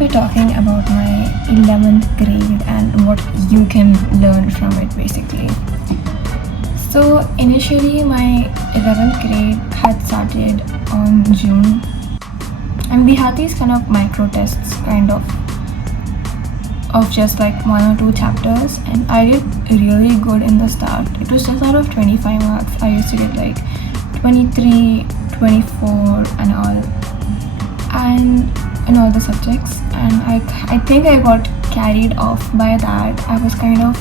be talking about my 11th grade and what you can learn from it basically. So initially my 11th grade had started on June, and we had these kind of micro tests of just like 1 or 2 chapters, and I did really good in the start. It was just out of 25 marks I used to get like 23, 24 and all, and in all the subjects, and I think I got carried off by that. I was kind of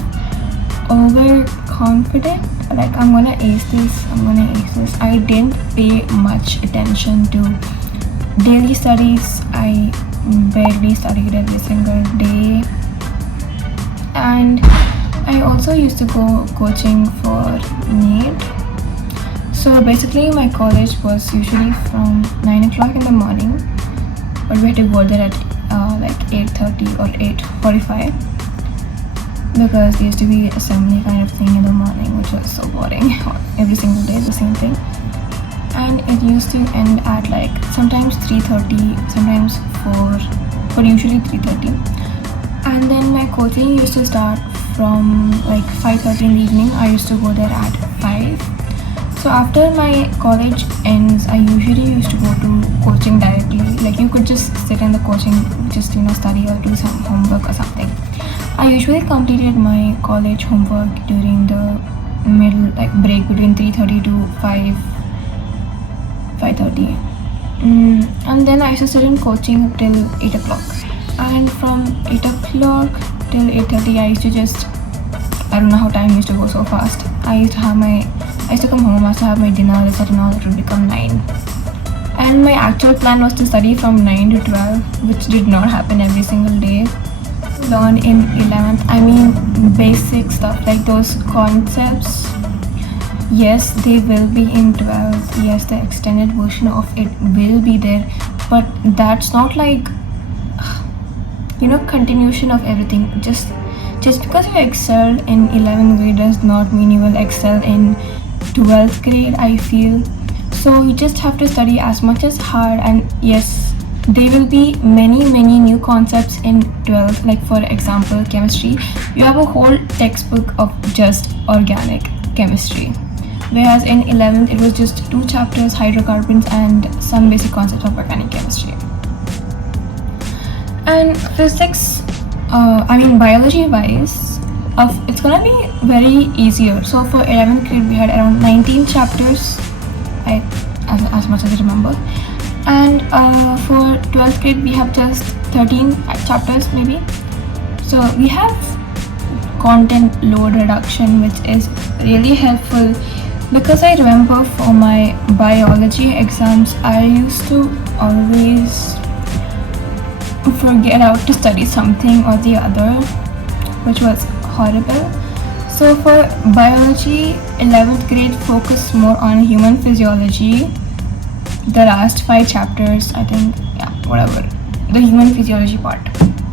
overconfident, like I'm gonna ace this. I didn't pay much attention to daily studies. I barely studied every single day, and I also used to go coaching for NEET. So basically my college was usually from 9 o'clock in the morning, but we had to go there at like 8:30 or 8:45 because there used to be assembly kind of thing in the morning, which was so boring. Every single day the same thing, and it used to end at like sometimes 3:30, sometimes 4, but usually 3:30. And then my coaching used to start from like 5:30 in the evening. I used to go there at 5. So after my college ends, I usually used to go to coaching directly. Like you could just sit in the coaching, just study or do some homework or something. I usually completed my college homework during the middle, like break between 3:30 to 5:30. And then I used to sit in coaching till 8 o'clock. And from 8 o'clock till 8:30, I used to just, I don't know how time used to go so fast. I used to come home, I used to have my dinner, this and all. It would become 9. And my actual plan was to study from 9 to 12, which did not happen every single day. Learn in 11th, I mean basic stuff like those concepts. Yes, they will be in 12th. Yes, the extended version of it will be there, but that's not like continuation of everything. Just because you excel in 11th grade does not mean you will excel in 12th grade, I feel. So you just have to study as much as hard, and yes, there will be many new concepts in 12th. Like for example, chemistry, you have a whole textbook of just organic chemistry, whereas in 11th it was just 2 chapters, hydrocarbons and some basic concepts of organic chemistry. And physics, biology wise, it's gonna be very easier. So for 11th grade we had around 19 chapters, as much as I remember, and for 12th grade we have just 13 chapters maybe. So we have content load reduction, which is really helpful, because I remember for my biology exams I used to always forget out to study something or the other, which was horrible. So for biology, 11th grade focused more on human physiology. The last 5 chapters, I think, the human physiology part,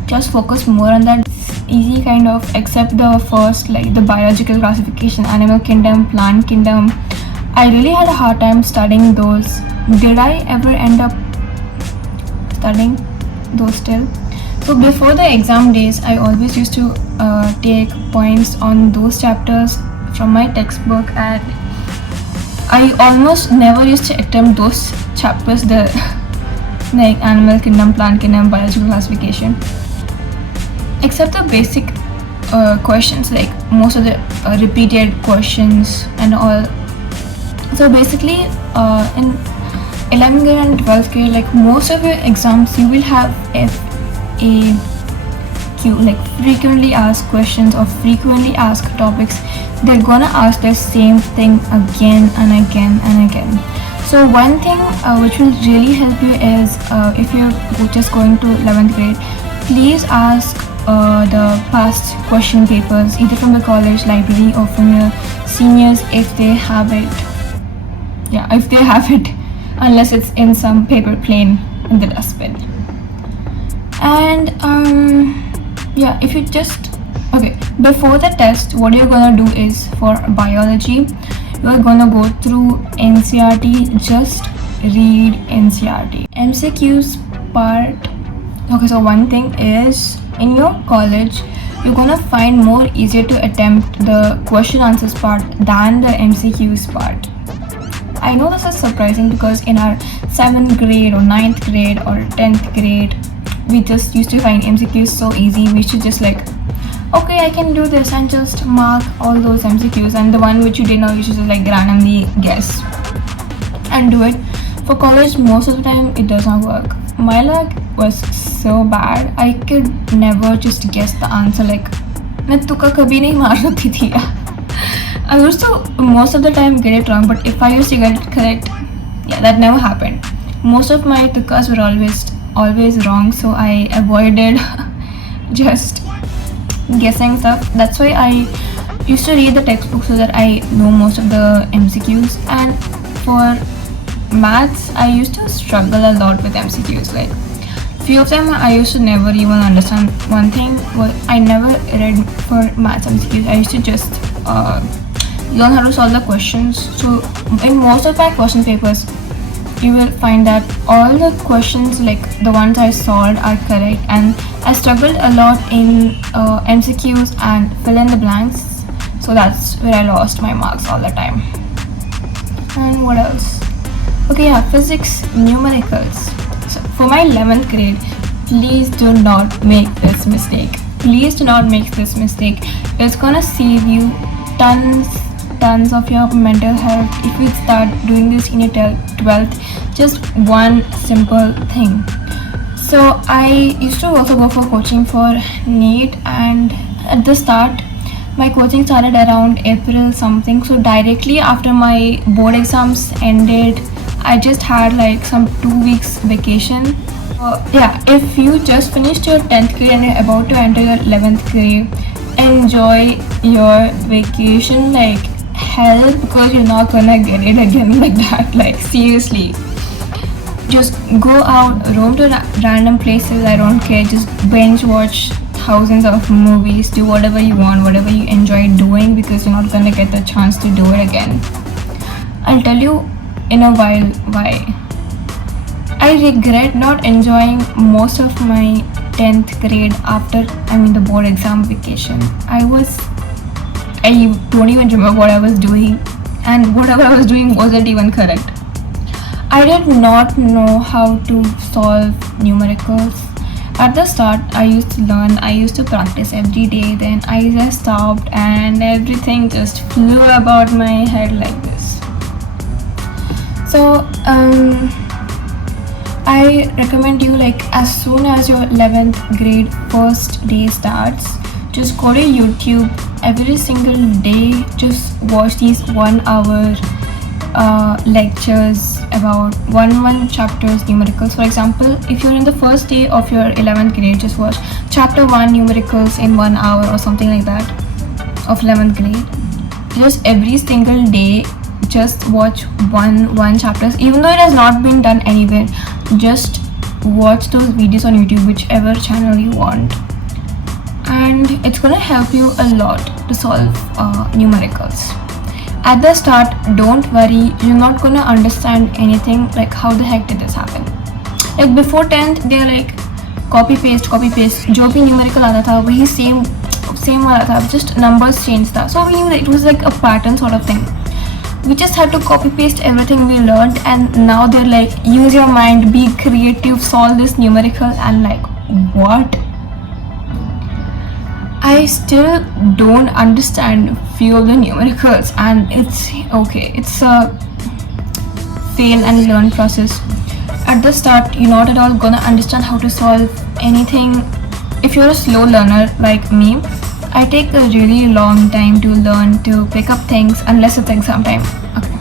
just focus more on that. Easy kind of, except the first, like the biological classification, animal kingdom, plant kingdom. I really had a hard time studying those. Did I ever end up studying those still? So before the exam days, I always used to take points on those chapters from my textbook, and I almost never used to attempt those chapters, the like animal kingdom, plant kingdom, biological classification, except the basic questions, like most of the repeated questions and all. So basically in 11th grade and 12th grade, like most of your exams, you will have FAQ, like frequently asked questions or frequently asked topics. They're gonna ask the same thing again and again and again. So one thing which will really help you is if you're just going to 11th grade, please ask the past question papers, either from the college library or from your seniors if they have it. Yeah, if they have it, unless it's in some paper plane in the dustbin. And if you just, before the test, what you're gonna do is, for biology, you're gonna go through NCERT, just read NCERT. MCQs part, Okay, so one thing is in your college, you're gonna find more easier to attempt the question answers part than the MCQs part. I know this is surprising because in our 7th grade or 9th grade or 10th grade, we just used to find MCQs so easy. We should just like, okay, I can do this and just mark all those MCQs, and the one which you didn't know, you should just like randomly guess and do it. For college, most of the time it does not work. My luck was so bad, I could never just guess the answer. Like, मैं तुक्का कभी नहीं मार सकती थी. I used to most of the time get it wrong, but if I used to get it correct, yeah, that never happened. Most of my tukkas were always wrong, so I avoided just guessing stuff. That's why I used to read the textbook so that I know most of the MCQs. And for maths, I used to struggle a lot with MCQs. Like, few of them I used to never even understand. One thing was I never read for maths MCQs. I used to just learn how to solve the questions. So in most of my question papers, you will find that all the questions, like the ones I solved, are correct, and I struggled a lot in MCQs and fill in the blanks. So that's where I lost my marks all the time. And what else? Okay, yeah, physics, numericals. So for my 11th grade, please do not make this mistake. Please do not make this mistake. It's gonna save you tons of your mental health if you start doing this in your 12th. Just one simple thing. So I used to also go for coaching for NEET, and at the start my coaching started around April something. So directly after my board exams ended, I just had like some 2 weeks vacation. Yeah, if you just finished your 10th grade and you're about to enter your 11th grade, enjoy your vacation like hell, because you're not gonna get it again like that. Like, seriously, just go out, roam to random places. I don't care. Just binge watch thousands of movies, do whatever you want, whatever you enjoy doing, because you're not gonna get the chance to do it again. I'll tell you in a while why. I regret not enjoying most of my 10th grade after the board exam vacation. I don't even remember what I was doing, and whatever I was doing wasn't even correct. I did not know how to solve numericals. At the start, I used to learn, I used to practice every day, then I just stopped and everything just flew about my head like this. So, I recommend you, like, as soon as your 11th grade first day starts, just go to YouTube every single day. Just watch these 1 hour lectures about one chapters numericals. For example, if you're in the first day of your 11th grade, just watch chapter 1 numericals in 1 hour or something like that of 11th grade. Just every single day, just watch one chapters, even though it has not been done anywhere. Just watch those videos on YouTube, whichever channel you want, and it's gonna help you a lot to solve numericals. At the start, don't worry, you're not gonna understand anything, like how the heck did this happen. Like before 10th, they're like copy paste. जो भी numerical आता था वही same वाला था, just numbers changed था. So we knew that it was like a pattern sort of thing. We just had to copy paste everything we learned, and now they're like, use your mind, be creative, solve this numerical. And like, what? I still don't understand few of the numericals, and it's okay. It's a fail and learn process. At the start, you're not at all gonna understand how to solve anything. If you're a slow learner like me, I take a really long time to learn to pick up things unless it's exam time. Okay.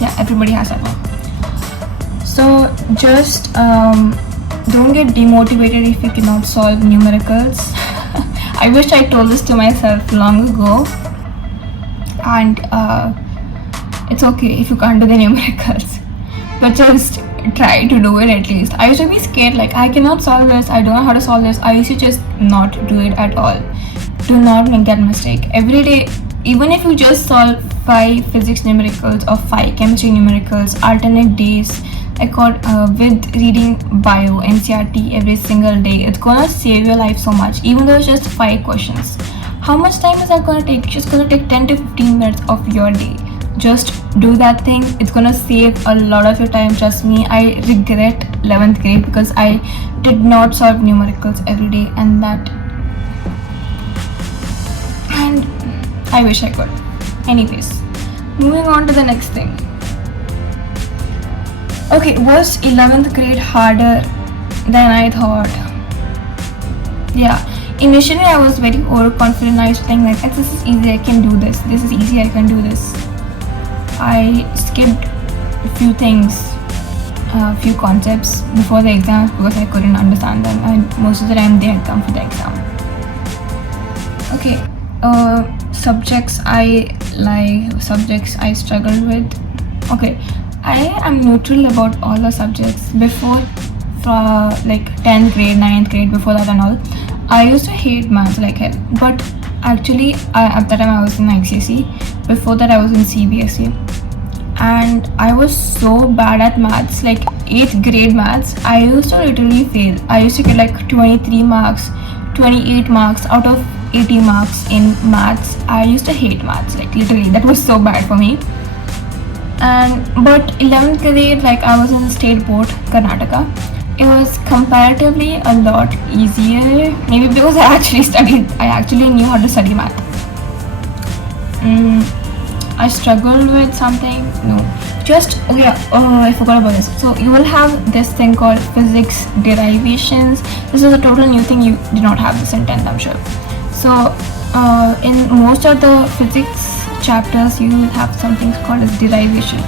Yeah, everybody has that one. So just don't get demotivated if you cannot solve numericals. I wish I told this to myself long ago. And it's okay if you can't do the numericals, but just try to do it at least. I used to be scared, like, I cannot solve this, I don't know how to solve this. I used to just not do it at all. Do not make that mistake. Every day, even if you just solve 5 physics numericals or 5 chemistry numericals, alternate days, I got with reading bio NCRT every single day, it's gonna save your life so much. Even though it's just 5 questions, how much time is that gonna take? It's just gonna take 10 to 15 minutes of your day. Just do that thing. It's gonna save a lot of your time. Trust me. I regret 11th grade because I did not solve numericals every day, and I wish I could. Anyways, moving on to the next thing. Okay, was 11th grade harder than I thought? Yeah, initially I was very overconfident. I was saying like, this is easy, I can do this. This is easy, I can do this. I skipped a few things, a few concepts before the exams because I couldn't understand them, and most of the time they had come for the exam. Okay, subjects I like, subjects I struggled with. Okay, I am neutral about all the subjects. Before, like 10th grade, 9th grade, before that and all, I used to hate maths like hell. But actually, at that time I was in ICSE. Before that I was in CBSE. And I was so bad at maths, like 8th grade maths. I used to literally fail. I used to get like 23 marks, 28 marks out of 80 marks in maths. I used to hate maths, like literally. That was so bad for me. But 11th grade, like I was in the state board, Karnataka. It was comparatively a lot easier. Maybe because I actually knew how to study math. I struggled with something. No, just I forgot about this. So you will have this thing called physics derivations. This is a total new thing. You did not have this in 10th, I'm sure. So in most of the physics chapters, you will have something called as derivation.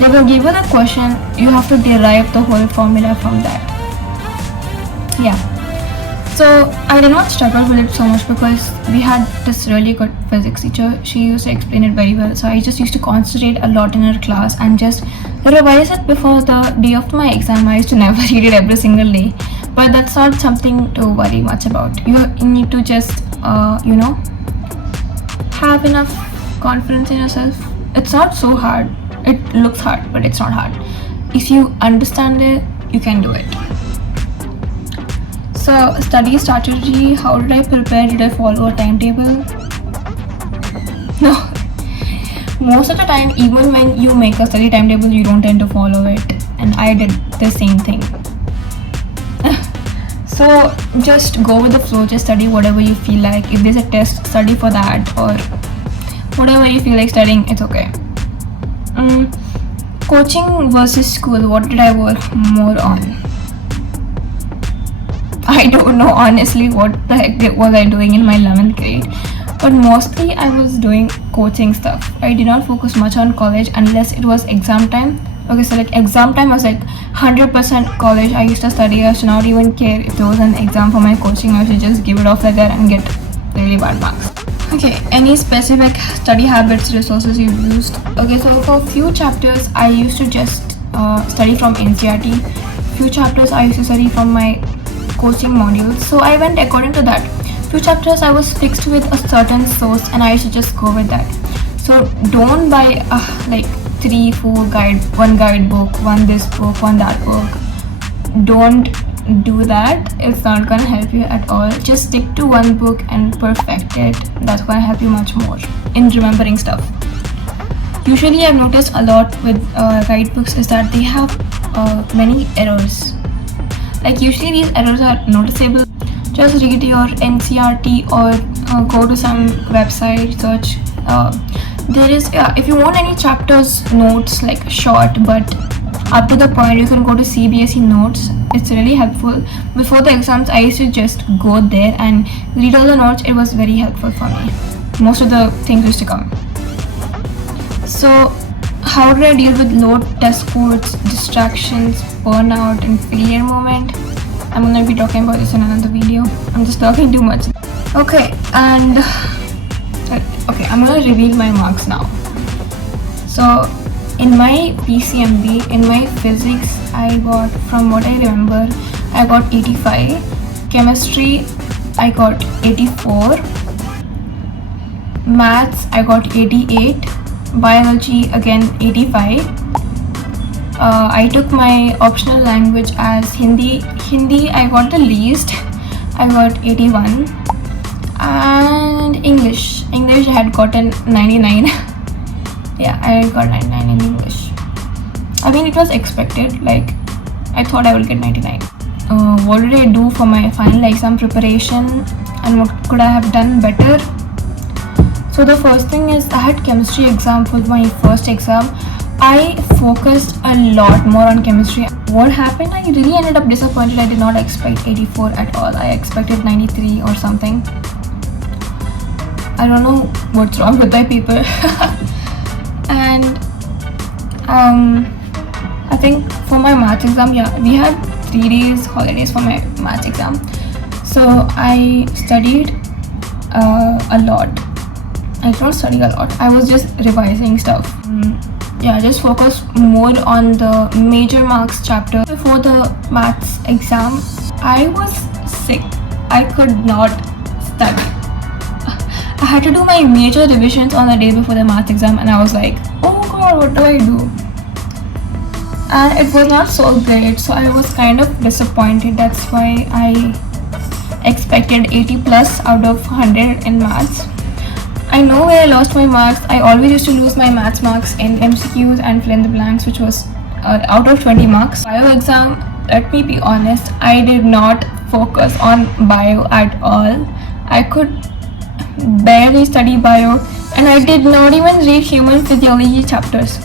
They will give you the question. You have to derive the whole formula from that. Yeah. So I did not struggle with it so much because we had this really good physics teacher. She used to explain it very well. So I just used to concentrate a lot in her class and just revise it before the day of my exam. I used to never read it every single day. But that's not something to worry much about. You need to just, have enough confidence in yourself. It's not so hard. It looks hard, but it's not hard. If you understand it, you can do it. So, study strategy, how did I prepare? Did I follow a timetable? No. Most of the time, even when you make a study timetable, you don't tend to follow it. And I did the same thing. So, just go with the flow, just study whatever you feel like. If there's a test, study for that, or whatever you feel like studying, it's okay. Coaching versus school, what did I work more on? I don't know honestly what the heck was I doing in my 11th grade, but mostly I was doing coaching stuff. I did not focus much on college unless it was exam time. Okay, so like exam time I was like 100% college. I used to study. I should not even care if there was an exam for my coaching. I should just give it off like that and get really bad marks. Okay, any specific study habits, resources you've used? Okay, so for few chapters I used to just study from NCRT. Few chapters I used to study from my coaching modules. So I went according to that. Few chapters I was fixed with a certain source and I used to just go with that. So don't buy like 3-4 one guidebook, one this book, one that book. Don't do that. It's not gonna help you at all. Just stick to one book and perfect it. That's gonna help you much more in remembering stuff. Usually I've noticed a lot with guidebooks is that they have many errors. Like usually these errors are noticeable. Just read your NCRT or go to some website, search. There is, if you want any chapters notes like short but up to the point, you can go to CBSE notes. It's really helpful. Before the exams, I used to just go there and read all the notes. It was very helpful for me. Most of the things used to come. So how do I deal with low test scores, distractions, burnout, and failure moment? I'm gonna be talking about this in another video. I'm just talking too much. Okay, and I'm gonna reveal my marks now. So in my PCMB, in my physics, I got, from what I remember, I got 85. Chemistry, I got 84. Maths, I got 88. Biology, again 85. I took my optional language as Hindi. Hindi I got the least. I got 81. And English I had gotten 99. Yeah, I got 99 in English. I mean, it was expected. Like, I thought I would get 99. What did I do for my final exam preparation, and what could I have done better? So the first thing is, I had chemistry exam for my first exam. I focused a lot more on chemistry. What happened? I really ended up disappointed. I did not expect 84 at all. I expected 93 or something. I don't know what's wrong with my paper. And I think for my maths exam, yeah, we had 3 days holidays for my maths exam. So I studied a lot. I don't study a lot. I was just revising stuff. Yeah, just focus more on the major marks chapter. Before the maths exam, I was sick. I could not study. I had to do my major revisions on the day before the maths exam, and I was like, oh god, what do I do? And it was not so great, so I was kind of disappointed. That's why I expected 80 plus out of 100 in maths. I know where I lost my marks. I always used to lose my maths marks in MCQs and fill in the blanks, which was out of 20 marks. Bio exam, let me be honest, I did not focus on bio at all. I could barely study bio, and I did not even read human physiology chapters.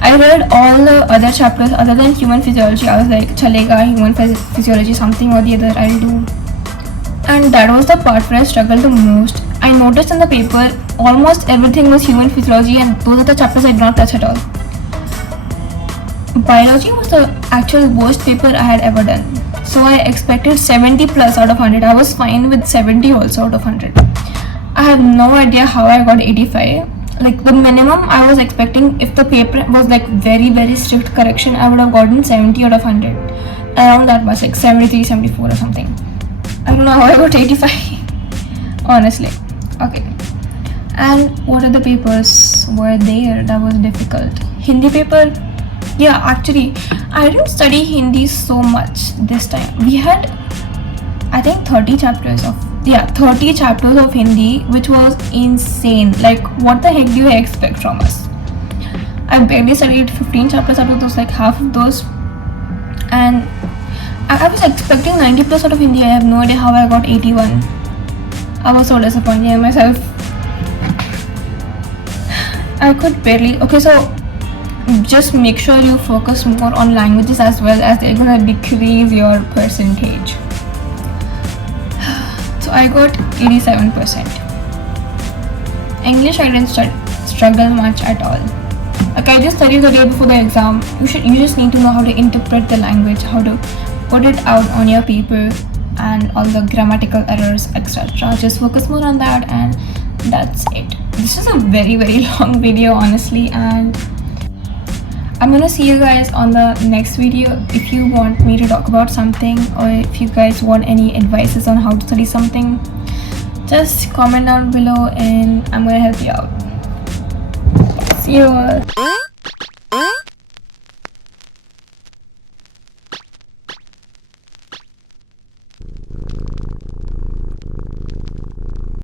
I read all the other chapters other than human physiology. I was like, chalega, human physiology, something or the other I'll do. And that was the part where I struggled the most. I noticed in the paper almost everything was human physiology, and those are the chapters I did not touch at all. Biology was the actual worst paper I had ever done. So I expected 70 plus out of 100. I was fine with 70 also out of 100. I have no idea how I got 85. Like, the minimum I was expecting, if the paper was like very very strict correction, I would have gotten 70 out of 100. Around that much, like 73, 74 or something. I don't know how I got 85. Honestly. Okay. And what other papers were there that was difficult? Hindi paper? Yeah, actually, I didn't study Hindi so much this time. We had, I think, 30 chapters of Hindi, which was insane. Like, what the heck do you expect from us? I barely studied 15 chapters out of those, like half of those. And I was expecting 90 plus out of Hindi. I have no idea how I got 81. I was so disappointed in myself. I could barely. Okay, so just make sure you focus more on languages as well, as they're gonna decrease your percentage. So I got 87%. English I didn't struggle much at all. Like, I just studied the day before the exam. You just need to know how to interpret the language, how to put it out on your paper, and all the grammatical errors, etc. Just focus more on that, and that's it. This is a very very long video, honestly, and I'm gonna see you guys on the next video. If you want me to talk about something, or if you guys want any advices on how to study something, just comment down below and I'm gonna help you out. See you all.